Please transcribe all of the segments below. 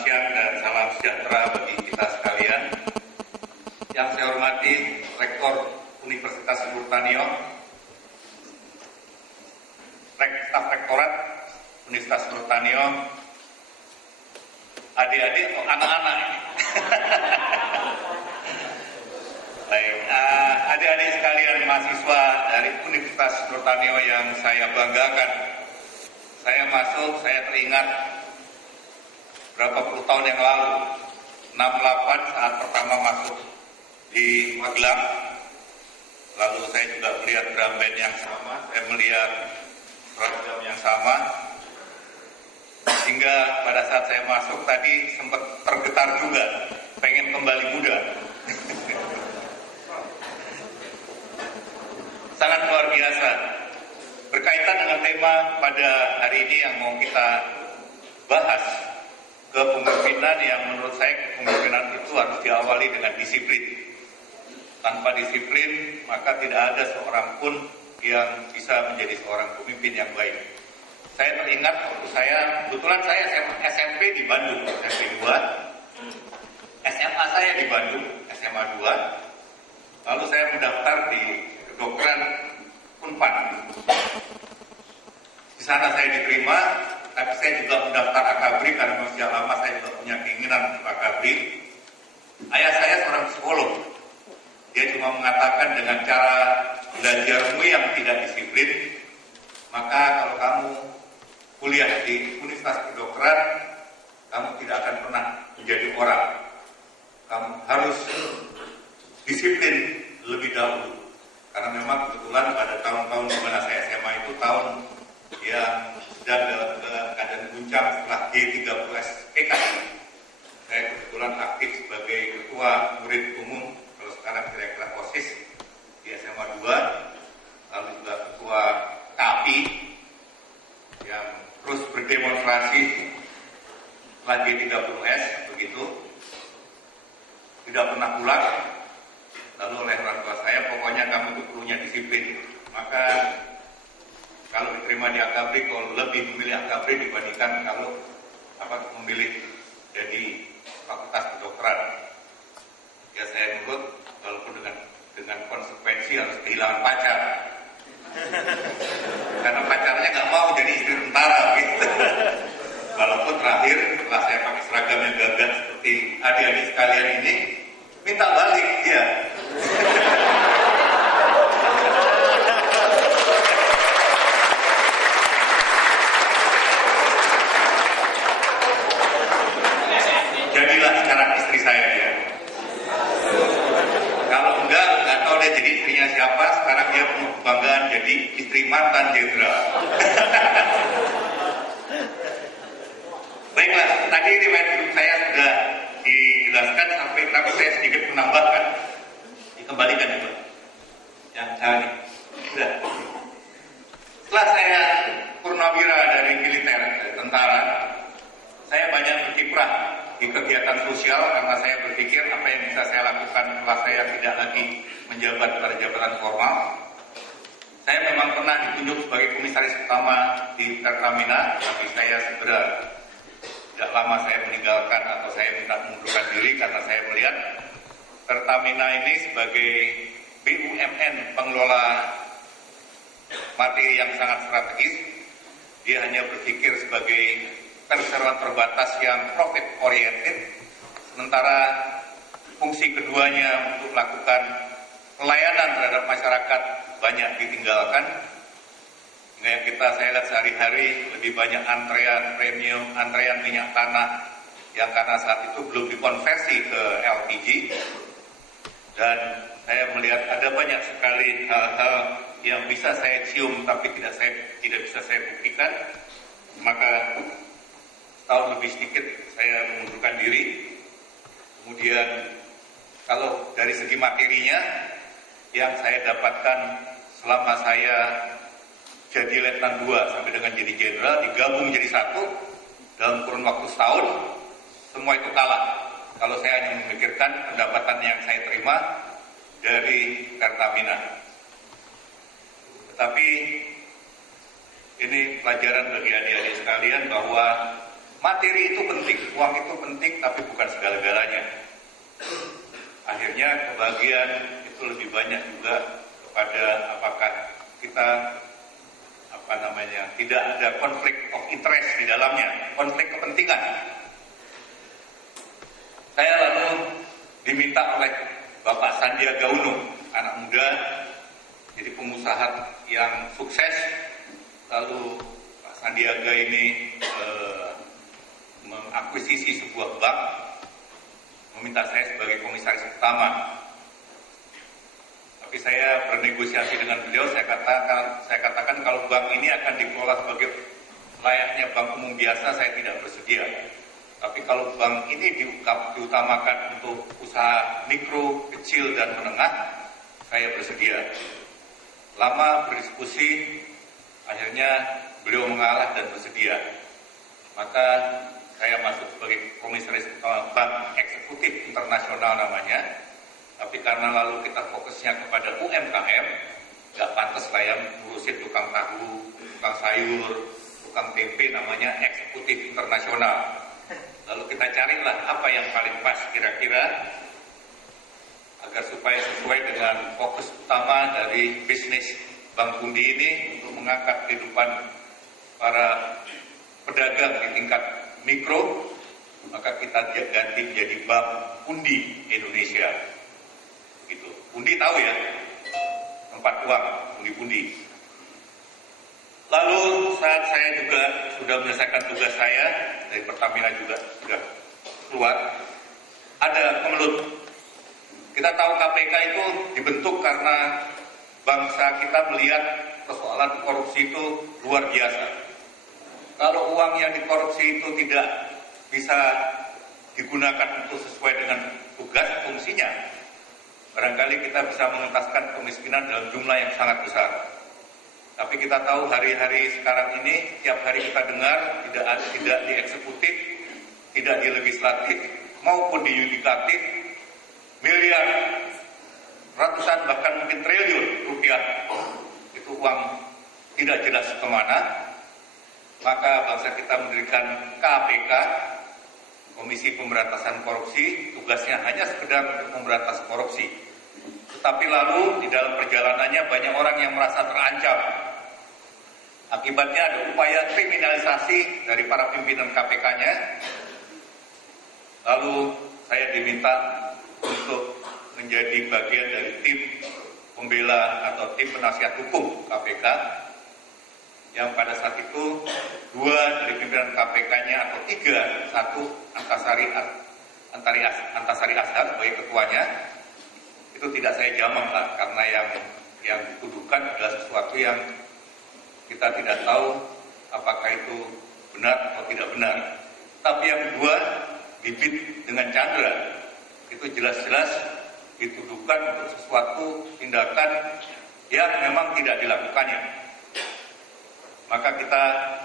Selamat siang dan salam sejahtera bagi kita sekalian. Yang saya hormati Rektor Universitas Nurtanio, Staf Rektorat Universitas Nurtanio, adik-adik atau anak-anak ini. Baik, adik-adik sekalian mahasiswa dari Universitas Nurtanio yang saya banggakan. Saya teringat berapa puluh tahun yang lalu, 68 saat pertama masuk di Magelang. Lalu saya juga melihat drum band yang sama, saya melihat seragam yang sama. Hingga pada saat saya masuk tadi sempat tergetar juga, pengen kembali muda. Sangat luar biasa. Berkaitan dengan tema pada hari ini yang mau kita bahas, kepemimpinan yang menurut saya kepemimpinan itu harus diawali dengan disiplin. Tanpa disiplin, maka tidak ada seorang pun yang bisa menjadi seorang pemimpin yang baik. Saya teringat waktu kebetulan saya SMP di Bandung, SMP 2, SMA saya di Bandung, SMA 2, lalu saya mendaftar di kedokteran Unpad. Di sana saya diterima, tapi saya juga mendaftar akabri karena sejak lama saya juga punya keinginan untuk akabri. Ayah saya seorang psikolog. Dia cuma mengatakan dengan cara belajarmu yang tidak disiplin, maka kalau kamu kuliah di Universitas Kedokteran, kamu tidak akan pernah menjadi orang. Kamu harus disiplin lebih dahulu. Karena memang kebetulan pada tahun-tahun di mana saya SMA itu tahun yang sedang dalam keadaan guncang setelah G30S-PK. Saya kebetulan aktif sebagai ketua murid umum, kalau sekarang kira-kira OSIS di SMA 2, lalu juga ketua KAPI yang terus berdemonstrasi setelah G30S, begitu. Tidak pernah pulang. Lalu oleh orang tua saya, pokoknya kamu itu perlunya disiplin. Maka kalau diterima di akabri, kalau lebih memilih akabri dibandingkan kalau memilih jadi fakultas kedokteran. Ya saya nurut, walaupun dengan konsekuensi harus kehilangan pacar. Karena pacarnya nggak mau jadi istri tentara, gitu. Walaupun terakhir setelah saya pakai seragam yang gagah seperti adik-adik sekalian ini, minta balik dia. Jadilah sekarang istri saya dia. Kalau enggak tahu dia jadi istrinya siapa. Sekarang dia punya kebanggaan jadi istri mantan jenderal. Baiklah, tadi riwayat hidup saya sudah dijelaskan sampai, tapi saya sedikit menambahkan. Dikembalikan juga. Yang tadi sudah. Setelah saya purnawira dari militer, dari tentara, saya banyak berkiprah di kegiatan sosial karena saya berpikir apa yang bisa saya lakukan setelah saya tidak lagi menjabat pada jabatan formal. Saya memang pernah ditunjuk sebagai komisaris utama di Pertamina, tapi saya segera tidak lama saya meninggalkan atau saya minta mengundurkan diri karena saya melihat Pertamina ini sebagai BUMN pengelola materi yang sangat strategis. Dia hanya berpikir sebagai perseroan terbatas yang profit oriented, sementara fungsi keduanya untuk melakukan pelayanan terhadap masyarakat banyak ditinggalkan. Hingga yang saya lihat sehari-hari lebih banyak antrean premium, antrean minyak tanah yang karena saat itu belum dikonversi ke LPG. Dan saya melihat ada banyak sekali hal-hal yang bisa saya cium tapi tidak bisa saya buktikan. Maka setahun lebih sedikit saya mengundurkan diri. Kemudian kalau dari segi materinya yang saya dapatkan selama saya jadi letnan 2 sampai dengan jadi jenderal digabung jadi satu dalam kurun waktu setahun, semua itu kalah. Kalau saya hanya memikirkan pendapatan yang saya terima dari Pertamina. Tetapi ini pelajaran bagi adik-adik sekalian bahwa materi itu penting, uang itu penting, tapi bukan segala-galanya. Akhirnya kebahagiaan itu lebih banyak juga kepada apakah kita tidak ada konflik of interest di dalamnya, konflik kepentingan. Saya lalu diminta oleh Bapak Sandiaga Uno, anak muda, jadi pengusaha yang sukses. Lalu Pak Sandiaga ini mengakuisisi sebuah bank, meminta saya sebagai komisaris utama. Tapi saya bernegosiasi dengan beliau, saya katakan kalau bank ini akan dikelola sebagai layaknya bank umum biasa, saya tidak bersedia. Tapi kalau bank ini diutamakan untuk usaha mikro, kecil, dan menengah, saya bersedia. Lama berdiskusi, akhirnya beliau mengalah dan bersedia. Maka saya masuk sebagai komisaris Bank Eksekutif Internasional namanya. Tapi karena lalu kita fokusnya kepada UMKM, nggak pantas lah yang ngurusin tukang tahu, tukang sayur, tukang tempe, namanya Eksekutif Internasional. Lalu kita carilah apa yang paling pas kira-kira agar supaya sesuai dengan fokus utama dari bisnis Bank Pundi ini untuk mengangkat kehidupan para pedagang di tingkat mikro, maka kita ganti menjadi Bank Pundi Indonesia. Gitu. Pundi tahu ya, tempat uang, pundi-pundi. Lalu saat saya juga sudah menyelesaikan tugas saya, dari Pertamina juga sudah keluar, ada kemelut. Kita tahu KPK itu dibentuk karena bangsa kita melihat persoalan korupsi itu luar biasa. Kalau uang yang dikorupsi itu tidak bisa digunakan untuk sesuai dengan tugas fungsinya, barangkali kita bisa mengentaskan kemiskinan dalam jumlah yang sangat besar. Tapi kita tahu hari-hari sekarang ini, tiap hari kita dengar tidak di eksekutif, tidak di legislatif, maupun di yudikatif, miliar, ratusan bahkan mungkin triliun rupiah itu uang tidak jelas kemana. Maka bangsa kita mendirikan KPK, Komisi Pemberantasan Korupsi, tugasnya hanya sekedar untuk memberantas korupsi. Tetapi lalu di dalam perjalanannya banyak orang yang merasa terancam. Akibatnya ada upaya kriminalisasi dari para pimpinan KPK-nya. Lalu saya diminta untuk menjadi bagian dari tim pembela atau tim penasihat hukum KPK, yang pada saat itu 2 dari pimpinan KPK-nya atau 3, 1 Antasari Ashar sebagai ketuanya, itu tidak saya jamang lah, karena yang dituduhkan adalah sesuatu yang kita tidak tahu apakah itu benar atau tidak benar. Tapi yang kedua, Bibit dengan Chandra, itu jelas-jelas dituduhkan untuk sesuatu tindakan yang memang tidak dilakukannya. Maka kita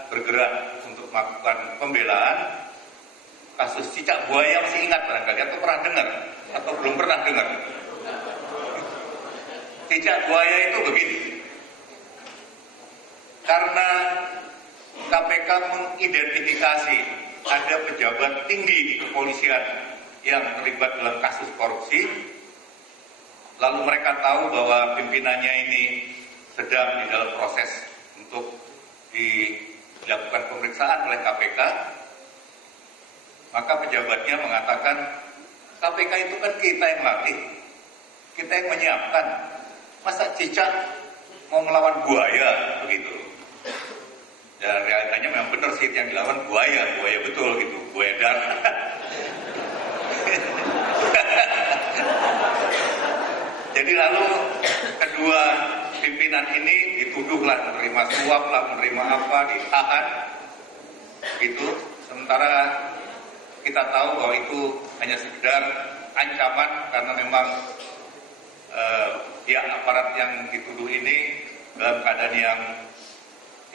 bergerak untuk melakukan pembelaan. Kasus cicak buaya masih ingat barangkali, atau pernah dengar, atau belum pernah dengar. Cicak buaya itu begini. Karena KPK mengidentifikasi ada pejabat tinggi di kepolisian yang terlibat dalam kasus korupsi, lalu mereka tahu bahwa pimpinannya ini sedang di dalam proses untuk dilakukan pemeriksaan oleh KPK, maka pejabatnya mengatakan, KPK itu kan kita yang latih, kita yang menyiapkan, masa cicak mau melawan buaya begitu. Dan realitanya memang benar sih yang dilawan buaya betul gitu, buaya darat. Jadi lalu kedua pimpinan ini dituduhlah menerima suap lah, menerima apa, ditahan gitu. Sementara kita tahu bahwa itu hanya sekedar ancaman, karena memang pihak aparat yang dituduh ini dalam keadaan yang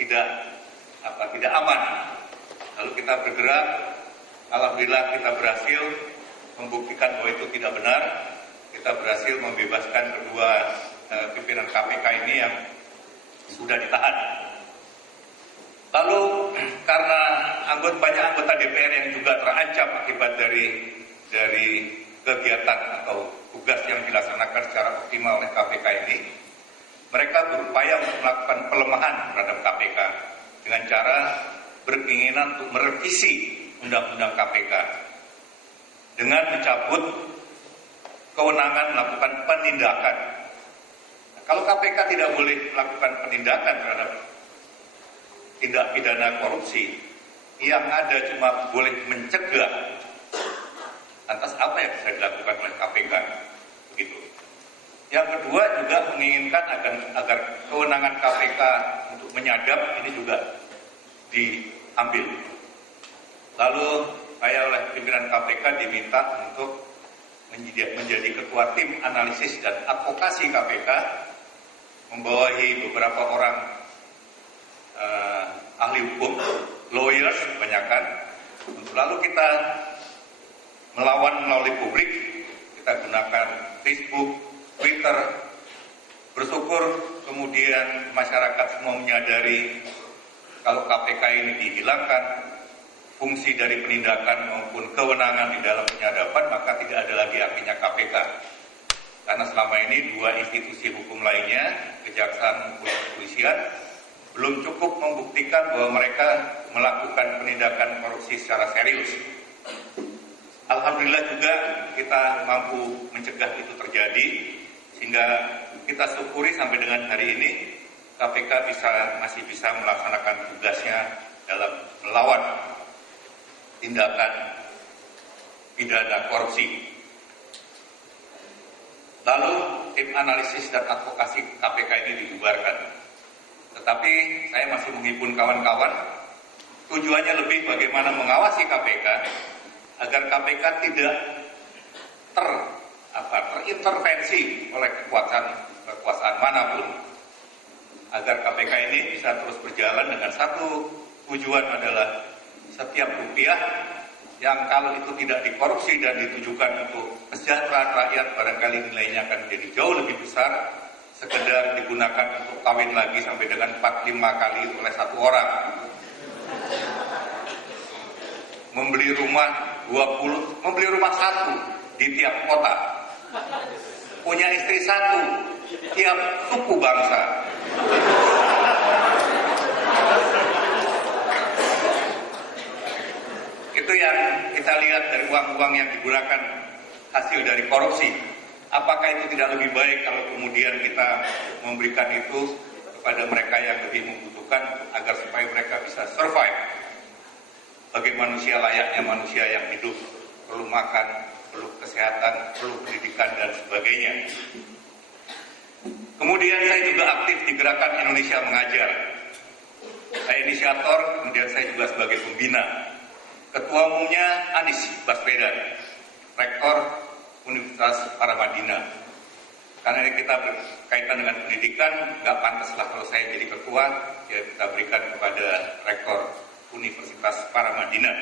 tidak aman. Lalu kita bergerak, alhamdulillah kita berhasil membuktikan bahwa itu tidak benar. Kita berhasil membebaskan kedua pimpinan KPK ini yang sudah ditahan. Lalu karena banyak anggota DPR yang juga terancam akibat dari kegiatan atau tugas yang dilaksanakan secara optimal oleh KPK ini. Mereka berupaya untuk melakukan pelemahan terhadap KPK dengan cara berkeinginan untuk merevisi Undang-Undang KPK dengan mencabut kewenangan melakukan penindakan. Nah, kalau KPK tidak boleh melakukan penindakan terhadap tindak pidana korupsi, yang ada cuma boleh mencegah. Lantas apa yang bisa dilakukan oleh KPK? Begitu. Yang kedua juga menginginkan agar kewenangan KPK untuk menyadap ini juga diambil. Lalu saya oleh pimpinan KPK diminta untuk menjadi ketua tim analisis dan advokasi KPK, membawahi beberapa orang ahli hukum, lawyers kebanyakan. Lalu kita melawan melalui publik, kita gunakan Facebook, Twitter. Bersyukur kemudian masyarakat semua menyadari kalau KPK ini dihilangkan, fungsi dari penindakan maupun kewenangan di dalam penyadapan, maka tidak ada lagi artinya KPK. Karena selama ini dua institusi hukum lainnya, kejaksaan maupun kepolisian, belum cukup membuktikan bahwa mereka melakukan penindakan korupsi secara serius. Alhamdulillah juga kita mampu mencegah itu terjadi, sehingga kita syukuri sampai dengan hari ini KPK masih bisa melaksanakan tugasnya dalam melawan tindakan pidana korupsi. Lalu tim analisis dan advokasi KPK ini dibubarkan. Tetapi saya masih menghimpun kawan-kawan, tujuannya lebih bagaimana mengawasi KPK agar KPK tidak terintervensi oleh kekuasaan manapun, agar KPK ini bisa terus berjalan dengan satu tujuan adalah setiap rupiah yang kalau itu tidak dikorupsi dan ditujukan untuk kesejahteraan rakyat, barangkali nilainya akan menjadi jauh lebih besar sekedar digunakan untuk kawin lagi sampai dengan 4-5 kali oleh satu orang. Membeli rumah satu di tiap kota, punya istri satu tiap suku bangsa. Itu yang kita lihat dari uang-uang yang digunakan hasil dari korupsi. Apakah itu tidak lebih baik kalau kemudian kita memberikan itu kepada mereka yang lebih membutuhkan agar supaya mereka bisa survive sebagai manusia layaknya manusia yang hidup, perlu makan, perlu kesehatan, perlu pendidikan dan sebagainya. Kemudian saya juga aktif di Gerakan Indonesia Mengajar. Saya inisiator, kemudian saya juga sebagai pembina. Ketua umumnya Anies Baswedan, Rektor Universitas Paramadina. Karena ini kita berkaitan dengan pendidikan, nggak pantaslah kalau saya jadi ketua, ya kita berikan kepada Rektor Universitas Paramadina,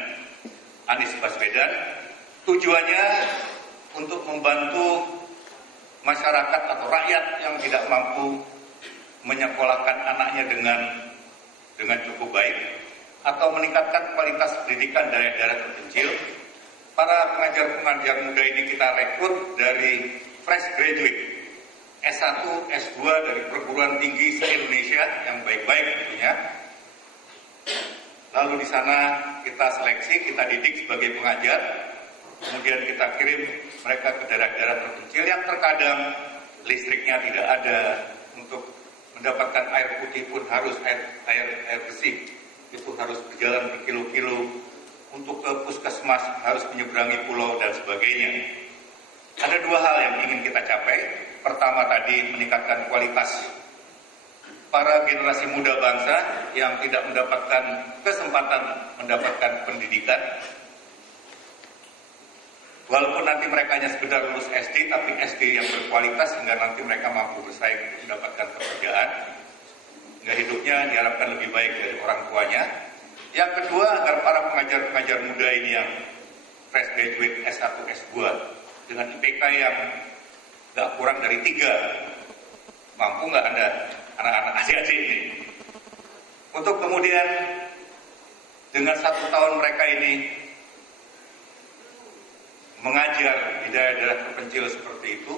Anies Baswedan. Tujuannya untuk membantu masyarakat atau rakyat yang tidak mampu menyekolahkan anaknya dengan cukup baik, atau meningkatkan kualitas pendidikan daerah-daerah terpencil. Para pengajar-pengajar muda ini kita rekrut dari fresh graduate, S1, S2 dari perguruan tinggi se-Indonesia yang baik-baik tentunya. Lalu di sana kita seleksi, kita didik sebagai pengajar, kemudian kita kirim mereka ke daerah-daerah terpencil yang terkadang listriknya tidak ada, untuk mendapatkan air putih pun harus air bersih. Itu harus berjalan berkilo-kilo, untuk ke puskesmas harus menyeberangi pulau dan sebagainya. Ada dua hal yang ingin kita capai. Pertama tadi meningkatkan kualitas para generasi muda bangsa yang tidak mendapatkan kesempatan mendapatkan pendidikan. Walaupun nanti mereka hanya sekedar lulus SD, tapi SD yang berkualitas sehingga nanti mereka mampu bersaing untuk mendapatkan pekerjaan. Sehingga hidupnya diharapkan lebih baik dari orang tuanya. Yang kedua, agar para pengajar-pengajar muda ini yang fresh graduate S1, S2 dengan IPK yang gak kurang dari 3, mampu gak Anda, anak-anak adik-adik ini, untuk kemudian dengan 1 tahun mereka ini mengajar di daerah-daerah terpencil seperti itu,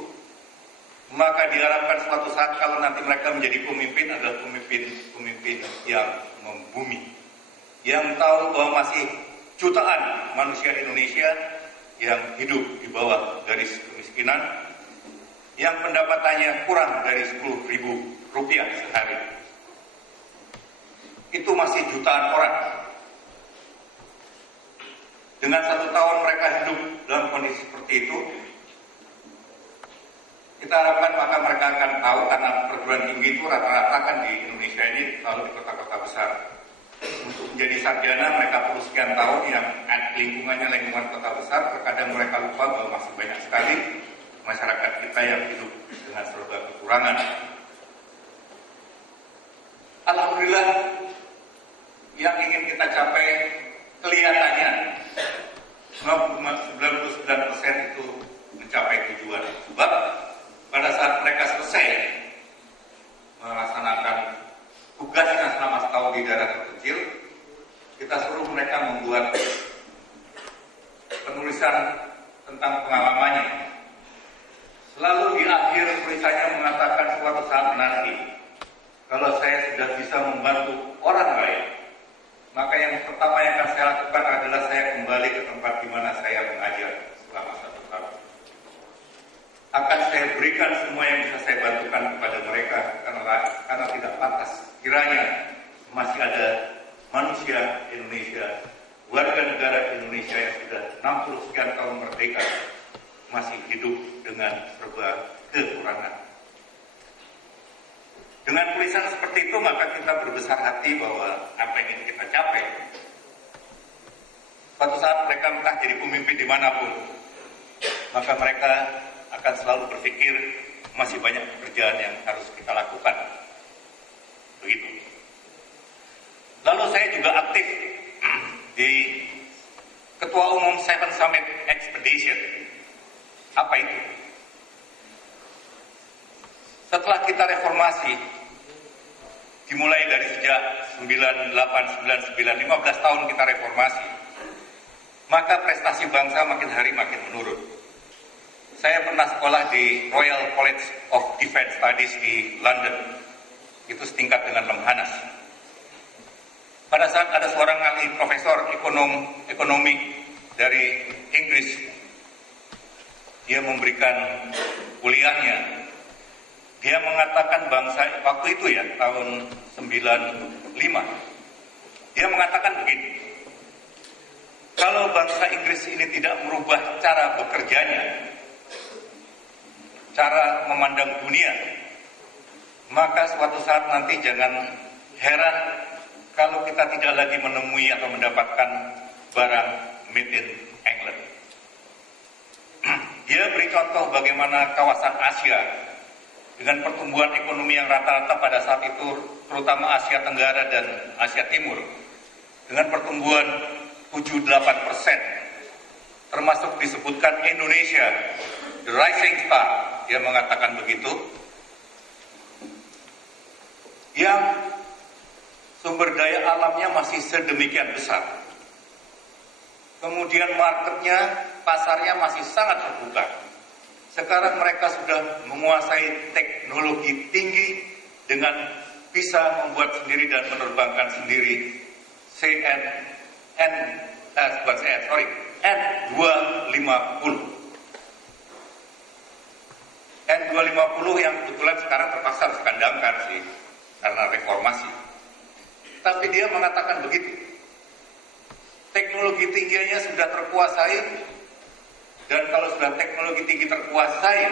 maka diharapkan suatu saat kalau nanti mereka menjadi pemimpin adalah pemimpin yang membumi, yang tahu bahwa masih jutaan manusia Indonesia yang hidup di bawah garis kemiskinan, yang pendapatannya kurang dari 10.000 rupiah sehari. Itu masih jutaan orang. Dengan 1 tahun mereka hidup dalam kondisi seperti itu, kita harapkan maka mereka akan tahu, karena perguruan tinggi itu rata-rata kan di Indonesia ini selalu di kota-kota besar. Untuk menjadi sarjana mereka perlu sekian tahun, yang lingkungannya lingkungan kota besar. Terkadang mereka lupa bahwa masih banyak sekali masyarakat kita yang hidup dengan serba kekurangan. Alhamdulillah, yang ingin kita capai kelihatannya 99% itu mencapai tujuan. Sebab pada saat mereka selesai melaksanakan tugasnya selama setahun di daerah terpencil, kita suruh mereka membuat penulisan tentang pengalamannya. Selalu di akhir tulisannya mengatakan suatu saat nanti, kalau saya sudah bisa membantu orang lain, maka yang pertama yang akan saya lakukan adalah saya kembali ke tempat di mana saya mengajar selama 1 tahun. Akan saya berikan semua yang bisa saya bantukan kepada mereka, karena tidak pantas kiranya masih ada manusia Indonesia, warga negara Indonesia yang sudah 60 sekian tahun merdeka, masih hidup dengan serba kekurangan. Dengan tulisan seperti itu maka kita berbesar hati bahwa apa yang ingin kita capai, suatu saat mereka entah jadi pemimpin dimanapun, maka mereka akan selalu berpikir masih banyak pekerjaan yang harus kita lakukan. Begitu. Lalu saya juga aktif di Ketua Umum Seven Summit Expedition. Apa itu? Setelah kita reformasi, dimulai dari sejak 98, 99, 15 tahun kita reformasi, maka prestasi bangsa makin hari makin menurun. Saya pernah sekolah di Royal College of Defence Studies di London. Itu setingkat dengan Lemhanas. Pada saat ada seorang ahli profesor ekonomi dari Inggris, dia memberikan kuliahnya. Dia mengatakan bangsa waktu itu ya, tahun 95. Dia mengatakan begini, kalau bangsa Inggris ini tidak merubah cara bekerjanya, cara memandang dunia, maka suatu saat nanti jangan heran kalau kita tidak lagi menemui atau mendapatkan barang made in England. Dia beri contoh bagaimana kawasan Asia dengan pertumbuhan ekonomi yang rata-rata pada saat itu, terutama Asia Tenggara dan Asia Timur, dengan pertumbuhan 7-8%, termasuk disebutkan Indonesia, the rising star, dia mengatakan begitu, yang sumber daya alamnya masih sedemikian besar. Kemudian marketnya, pasarnya masih sangat terbuka. Sekarang mereka sudah menguasai teknologi tinggi dengan bisa membuat sendiri dan menerbangkan sendiri N250. N250 yang kebetulan sekarang terpaksa harus kandangkan sih, karena reformasi. Tapi dia mengatakan begitu. Teknologi tingginya sudah terkuasai, dan kalau sudah teknologi tinggi terkuasai,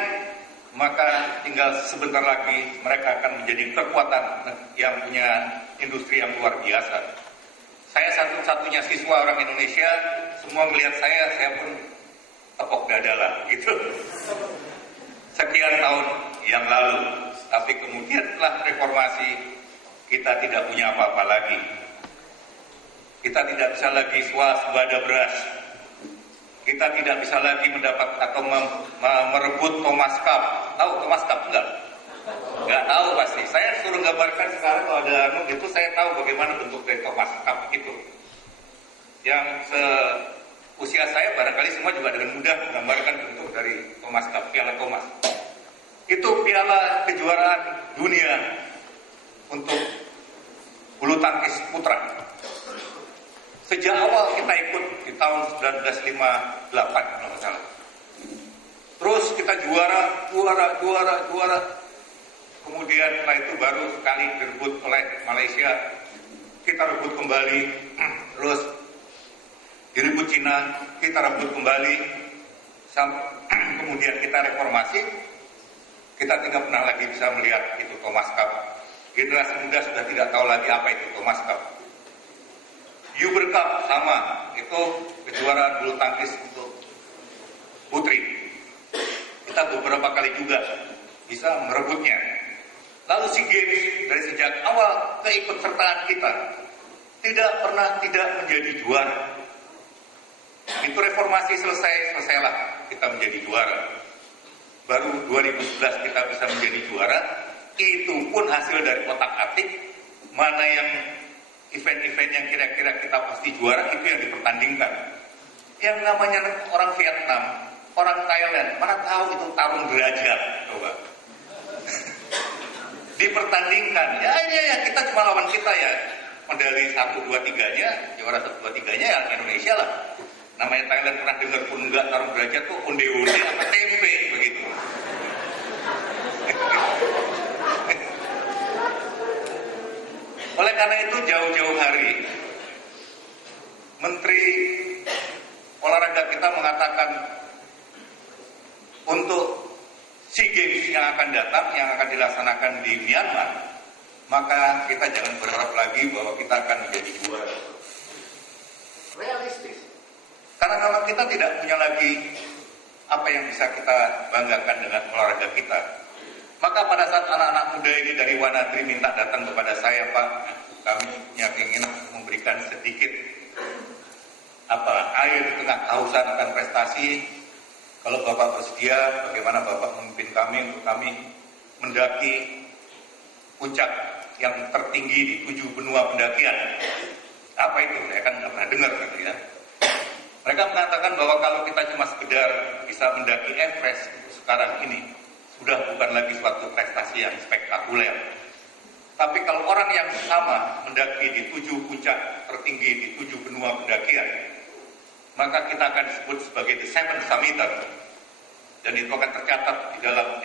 maka tinggal sebentar lagi mereka akan menjadi kekuatan yang punya industri yang luar biasa. Saya satu-satunya siswa orang Indonesia, semua melihat saya pun tepok dada lah, gitu. Sekian tahun yang lalu, tapi kemudian setelah reformasi, kita tidak punya apa-apa lagi. Kita tidak bisa lagi swasembada beras. Kita tidak bisa lagi mendapat atau merebut Thomas Cup. Tahu Thomas Cup enggak? Enggak tahu pasti. Saya suruh gambarkan sekarang kalau ada itu, saya tahu bagaimana bentuk dari Thomas Cup itu. yang seusia saya barangkali semua juga dengan mudah menggambarkan bentuk dari Thomas Cup, Piala Thomas. Itu piala kejuaraan dunia untuk bulu tangkis putra. Sejak awal kita ikut di tahun 1958 kalau nggak salah. Terus kita juara. Kemudian setelah itu baru sekali direbut oleh Malaysia. Kita rebut kembali. Terus direbut Cina, kita rebut kembali. Kemudian kita reformasi. Kita tidak pernah lagi bisa melihat itu Thomas Cup. Generasi muda sudah tidak tahu lagi apa itu Thomas Cup. Uber Cup sama, itu kejuaraan bulu tangkis untuk putri. Kita beberapa kali juga bisa merebutnya. Lalu SEA Games dari sejak awal keikutsertaan kita tidak pernah tidak menjadi juara. Itu reformasi selesailah kita menjadi juara. Baru 2011 kita bisa menjadi juara. Itu pun hasil dari otak-atik, mana yang event-event yang kira-kira kita pasti juara, itu yang dipertandingkan. Yang namanya orang Vietnam, orang Thailand, mana tahu itu tarung derajat, coba. Dipertandingkan, ya kita cuma lawan kita ya. Medali 1, 2, 3-nya, juara 1, 2, 3-nya yang Indonesia lah. Namanya Thailand pernah dengar pun enggak tarung derajat tuh onde-onde apa tempe, begitu. Oleh karena itu jauh-jauh hari Menteri Olahraga kita mengatakan untuk SEA Games yang akan datang, yang akan dilaksanakan di Myanmar, maka kita jangan berharap lagi bahwa kita akan menjadi juara. Realistis. Karena kalau kita tidak punya lagi apa yang bisa kita banggakan dengan olahraga kita, maka pada saat anak-anak muda ini dari Wanadri minta datang kepada saya, Pak, kami punya keinginan memberikan sedikit air di tengah kehausan akan prestasi. Kalau Bapak bersedia, bagaimana Bapak memimpin kami untuk kami mendaki puncak yang tertinggi di 7 benua pendakian. Apa itu? Saya kan nggak pernah dengar gitu ya. Mereka mengatakan bahwa kalau kita cuma sekedar bisa mendaki Everest sekarang ini, sudah bukan lagi suatu prestasi yang spektakuler. Tapi kalau orang yang sama mendaki di 7 puncak tertinggi di 7 benua pendakian, maka kita akan disebut sebagai the seven summiter. Dan itu akan tercatat di dalam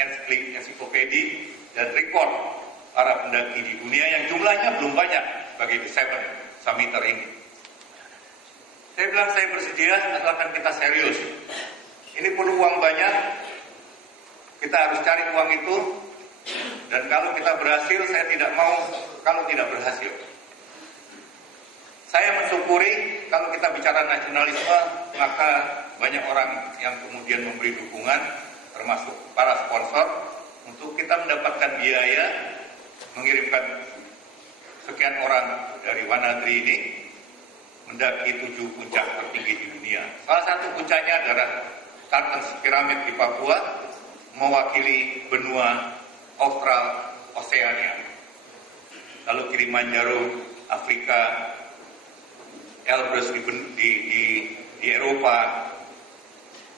ensiklopedia dan rekor para pendaki di dunia yang jumlahnya belum banyak sebagai the seven summiter ini. Saya bilang saya bersedia, asalkan kita serius. Ini perlu uang banyak, kita harus cari uang itu. Dan kalau kita berhasil, saya tidak mau kalau tidak berhasil. Saya mensyukuri kalau kita bicara nasionalisme, maka banyak orang yang kemudian memberi dukungan, termasuk para sponsor, untuk kita mendapatkan biaya mengirimkan sekian orang dari Wanadri ini mendaki 7 puncak tertinggi di dunia. Salah satu puncaknya adalah Cartens Pyramid di Papua, mewakili benua Austral Oceania. Lalu Kilimanjaro Afrika, Elbrus di Eropa,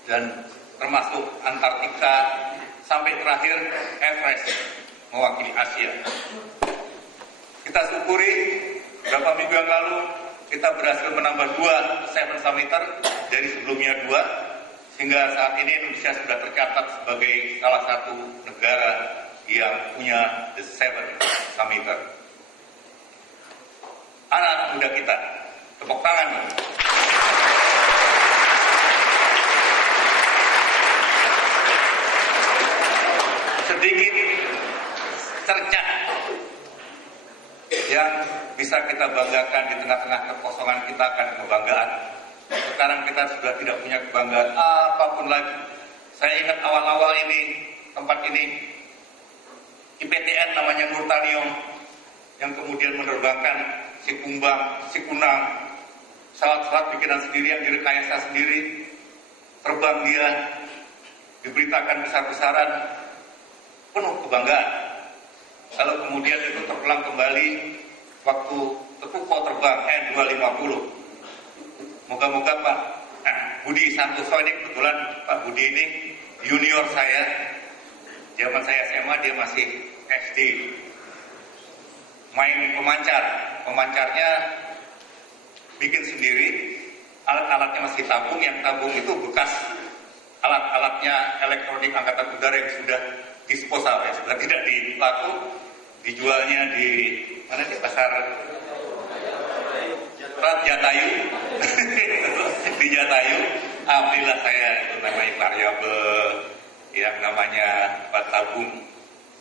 dan termasuk Antartika, sampai terakhir Everest mewakili Asia. Kita syukuri beberapa minggu yang lalu kita berhasil menambah 2 seven summiter dari sebelumnya 2, sehingga saat ini Indonesia sudah tercatat sebagai salah satu negara yang punya the seven summiter. Anak-anak muda kita, tepuk tangan. Sedikit cerca yang bisa kita banggakan di tengah-tengah kekosongan kita akan kebanggaan. Sekarang kita sudah tidak punya kebanggaan apapun lagi. Saya ingat awal-awal ini, tempat ini, IPTN namanya Nurtanio, yang kemudian menerbangkan si Kumbang, si Kunang, pesawat-pesawat bikinan sendiri yang direkayasa sendiri, terbang dia, diberitakan besar-besaran, penuh kebanggaan. Lalu kemudian itu terulang kembali waktu Tekuko terbang N250. Moga-moga Pak Budi Santoso ini, kebetulan Pak Budi ini junior saya. Zaman saya SMA dia masih SD. Main pemancarnya bikin sendiri, alat-alatnya masih tabung, yang tabung itu bekas alat-alatnya elektronik angkatan udara yang sudah disposal, ya sudah tidak dilaku, dijualnya di mana sih, pasar Jatayu. Di Jatayu, alhamdulillah saya itu namanya variabel, yang namanya bat tabung,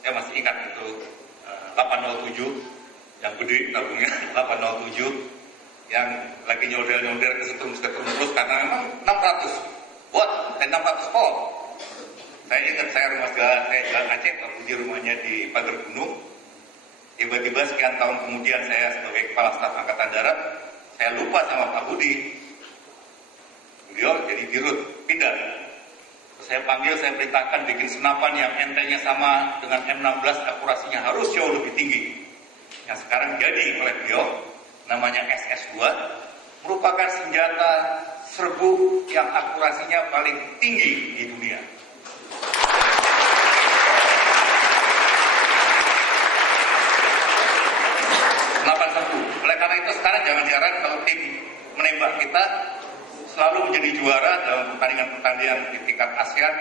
saya masih ingat itu 807, yang gede tabungnya 807, yang lagi nyolder ke situ terus karena memang 600 watt dan 600 volt. Saya ingat saya jalan Aceh, Pak Budi rumahnya di Pagar Gunung. Tiba-tiba sekian tahun kemudian saya sebagai kepala staf Angkatan Darat, saya lupa sama Pak Budi. Beliau jadi dirut, pindah. Saya panggil, saya perintahkan bikin senapan yang entengnya sama dengan M16, akurasinya harus jauh lebih tinggi. Yang sekarang jadi oleh beliau, namanya SS-2, merupakan senjata serbu yang akurasinya paling tinggi di dunia. Senapan serbu. Oleh karena itu sekarang jangan heran kalau tim menembak kita selalu menjadi juara dalam pertandingan di tingkat ASEAN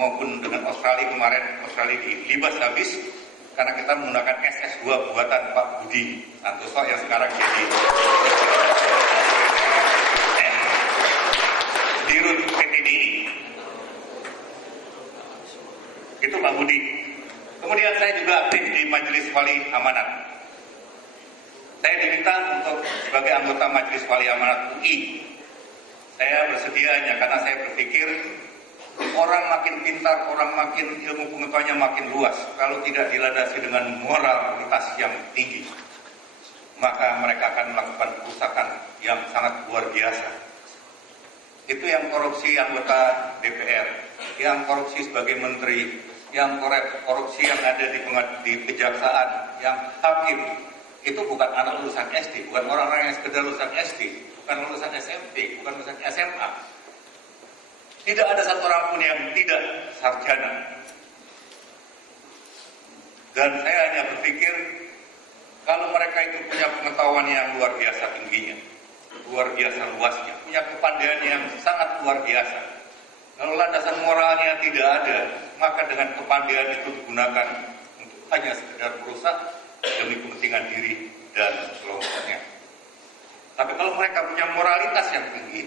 maupun dengan Australia kemarin. Australia dilibas habis karena kita menggunakan SS-2 buatan Pak Budi Santoso yang sekarang jadi dirut PTDI. Itu Pak Budi. Kemudian saya juga aktif di Majelis Wali Amanat. Saya diminta untuk sebagai anggota Majelis Wali Amanat UI. Saya bersedia hanya karena saya berpikir orang makin pintar, orang makin ilmu pengetahuannya makin luas. Kalau tidak dilandasi dengan moralitas yang tinggi, maka mereka akan melakukan kerusakan yang sangat luar biasa. Itu yang korupsi anggota DPR, yang korupsi sebagai menteri, yang korupsi yang ada di kejaksaan, yang hakim. Itu bukan anak lulusan SD, bukan orang-orang yang sekedar lulusan SD, bukan lulusan SMP, bukan lulusan SMA. Tidak ada satu orang pun yang tidak sarjana. Dan saya hanya berpikir, kalau mereka itu punya pengetahuan yang luar biasa tingginya, luar biasa luasnya, punya kepandaian yang sangat luar biasa. Kalau landasan moralnya tidak ada, maka dengan kepandaian itu digunakan untuk hanya sekedar merusak demi kepentingan diri dan kelompoknya. Tapi kalau mereka punya moralitas yang tinggi,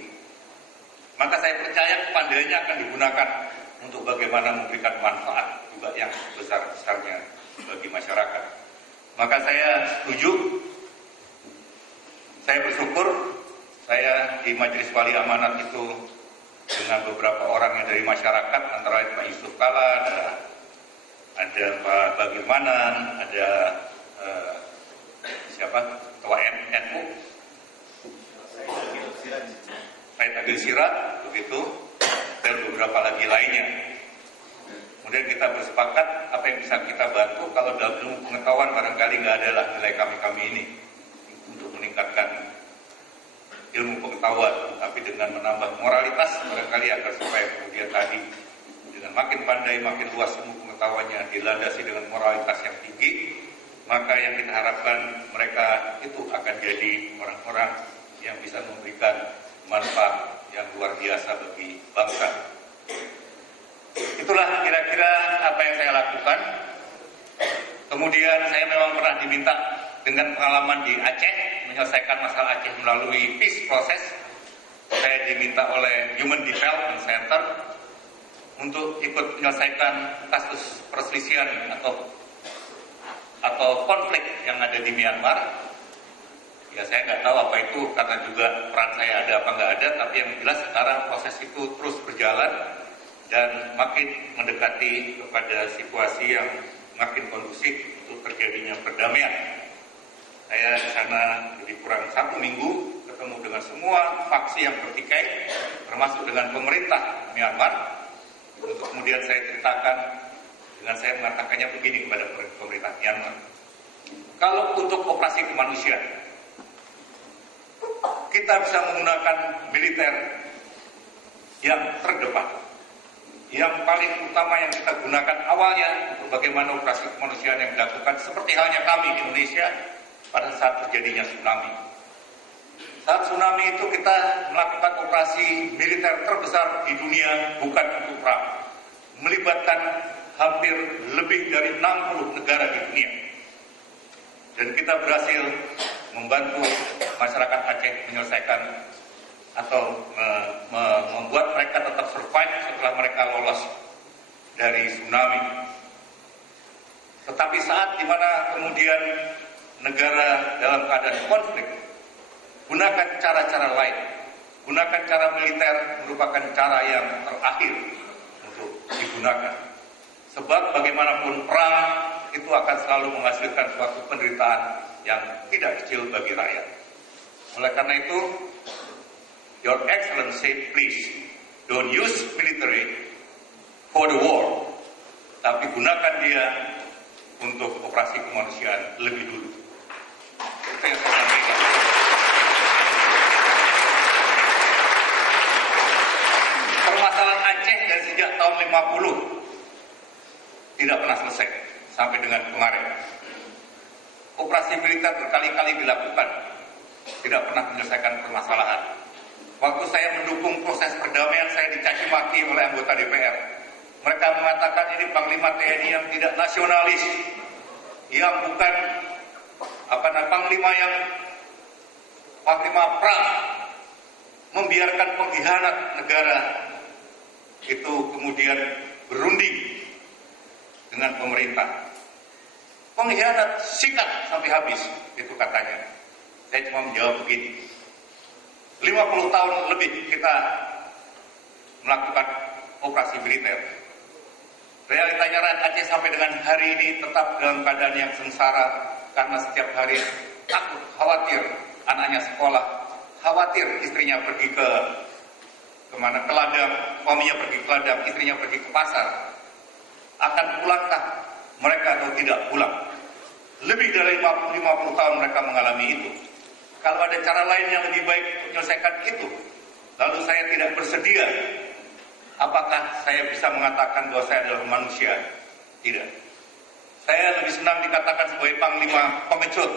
maka saya percaya kepandaiannya akan digunakan untuk bagaimana memberikan manfaat juga yang besar-besarnya bagi masyarakat. Maka saya setuju, saya bersyukur saya di Majelis Wali Amanat itu dengan beberapa orang yang dari masyarakat, antara lain Pak Yusuf Kala, ada Pak Bagirmanan, ada Ketua NU, Said Agil Siraj, begitu, dan beberapa lagi lainnya. Kemudian kita bersepakat apa yang bisa kita bantu. Kalau dalam ilmu pengetahuan barangkali nggak adalah nilai kami ini untuk meningkatkan ilmu pengetahuan, tapi dengan menambah moralitas barangkali agar supaya kemudian tadi dengan makin pandai, makin luas ilmu pengetahuannya dilandasi dengan moralitas yang tinggi, maka yang kita harapkan mereka itu akan jadi orang-orang yang bisa memberikan manfaat yang luar biasa bagi bangsa. Itulah kira-kira apa yang saya lakukan. Kemudian saya memang pernah diminta dengan pengalaman di Aceh, menyelesaikan masalah Aceh melalui peace process. Saya diminta oleh Human Development Center untuk ikut menyelesaikan kasus perselisihan atau konflik yang ada di Myanmar. Ya saya nggak tahu apa itu, karena juga peran saya ada apa nggak ada, tapi yang jelas sekarang proses itu terus berjalan dan makin mendekati kepada situasi yang makin kondusif untuk terjadinya perdamaian. Saya di sana lebih kurang 1 minggu ketemu dengan semua faksi yang bertikai, termasuk dengan pemerintah Myanmar, untuk kemudian saya ceritakan dengan saya mengatakannya begini kepada pemerintah Myanmar. Kalau untuk operasi kemanusiaan, kita bisa menggunakan militer yang terdepan. Yang paling utama yang kita gunakan awalnya untuk bagaimana operasi kemanusiaan yang dilakukan seperti halnya kami di Indonesia pada saat terjadinya tsunami. Saat tsunami itu kita melakukan operasi militer terbesar di dunia bukan untuk perang. Melibatkan hampir lebih dari 60 negara di dunia. Dan kita berhasil membantu masyarakat Aceh menyelesaikan atau membuat mereka tetap survive setelah mereka lolos dari tsunami. Tetapi saat dimana kemudian negara dalam keadaan konflik, gunakan cara-cara lain. Gunakan cara militer merupakan cara yang terakhir untuk digunakan. Sebab bagaimanapun perang itu akan selalu menghasilkan suatu penderitaan yang tidak kecil bagi rakyat. Oleh karena itu, Your Excellency, please don't use military for the war, tapi gunakan dia untuk operasi kemanusiaan lebih dulu. Itu yang saya sampaikan. Permasalahan Aceh dari sejak tahun 50 tidak pernah selesai sampai dengan kemarin. Operasi militer berkali-kali dilakukan, tidak pernah menyelesaikan permasalahan. Waktu saya mendukung proses perdamaian, saya dicaci maki oleh anggota DPR. Mereka mengatakan ini Panglima TNI yang tidak nasionalis, yang bukan Panglima perang, membiarkan pengkhianat negara itu kemudian berunding dengan pemerintah. Pengkhianat sikat sampai habis, itu katanya. Saya cuma menjawab begini. 50 tahun lebih kita melakukan operasi militer. Realitanya rakyat Aceh sampai dengan hari ini tetap dalam keadaan yang sengsara karena setiap hari takut, khawatir anaknya sekolah, khawatir istrinya pergi ke ladang, suaminya pergi ke ladang, istrinya pergi ke pasar. Akan pulangkah mereka atau tidak pulang? Lebih dari 50 tahun mereka mengalami itu. Kalau ada cara lain yang lebih baik untuk menyelesaikan itu, lalu saya tidak bersedia, apakah saya bisa mengatakan bahwa saya adalah manusia? Tidak. Saya lebih senang dikatakan sebagai panglima pengecut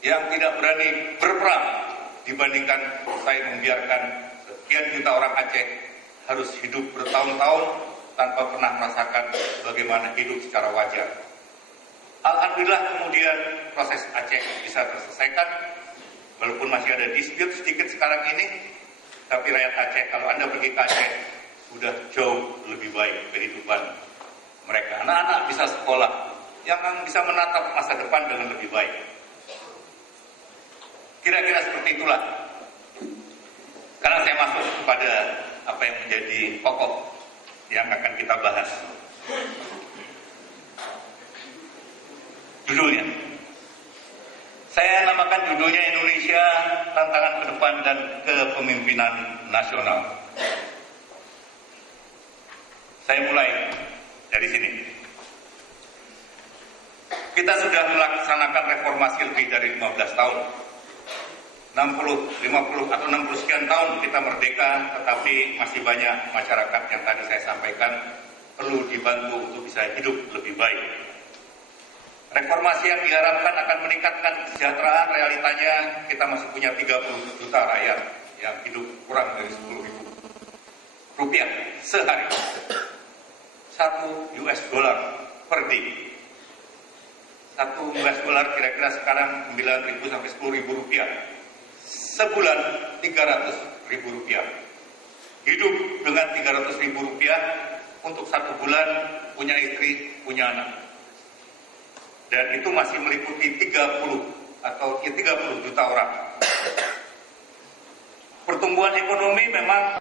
yang tidak berani berperang dibandingkan saya membiarkan sekian juta orang Aceh harus hidup bertahun-tahun tanpa pernah merasakan bagaimana hidup secara wajar. Alhamdulillah kemudian proses Aceh bisa terselesaikan. Walaupun masih ada dispute sedikit sekarang ini, tapi rakyat Aceh, kalau Anda pergi ke Aceh, sudah jauh lebih baik kehidupan mereka. Anak-anak bisa sekolah, yang bisa menatap masa depan dengan lebih baik. Kira-kira seperti itulah. Sekarang saya masuk kepada apa yang menjadi pokok yang akan kita bahas. Judulnya. Saya namakan judulnya Indonesia, Tantangan ke Depan dan Kepemimpinan Nasional. Saya mulai dari sini. Kita sudah melaksanakan reformasi lebih dari 15 tahun. 50 atau 60 sekian tahun kita merdeka, tetapi masih banyak masyarakat yang tadi saya sampaikan perlu dibantu untuk bisa hidup lebih baik. Reformasi yang diharapkan akan meningkatkan kesejahteraan, realitanya kita masih punya 30 juta rakyat yang hidup kurang dari 10.000 rupiah sehari. $1 per day. $1 kira-kira sekarang 9.000 sampai 10.000 rupiah. Sebulan 300.000 rupiah. Hidup dengan 300.000 rupiah untuk 1 bulan, punya istri, punya anak. Dan itu masih meliputi 30 juta orang. Pertumbuhan ekonomi memang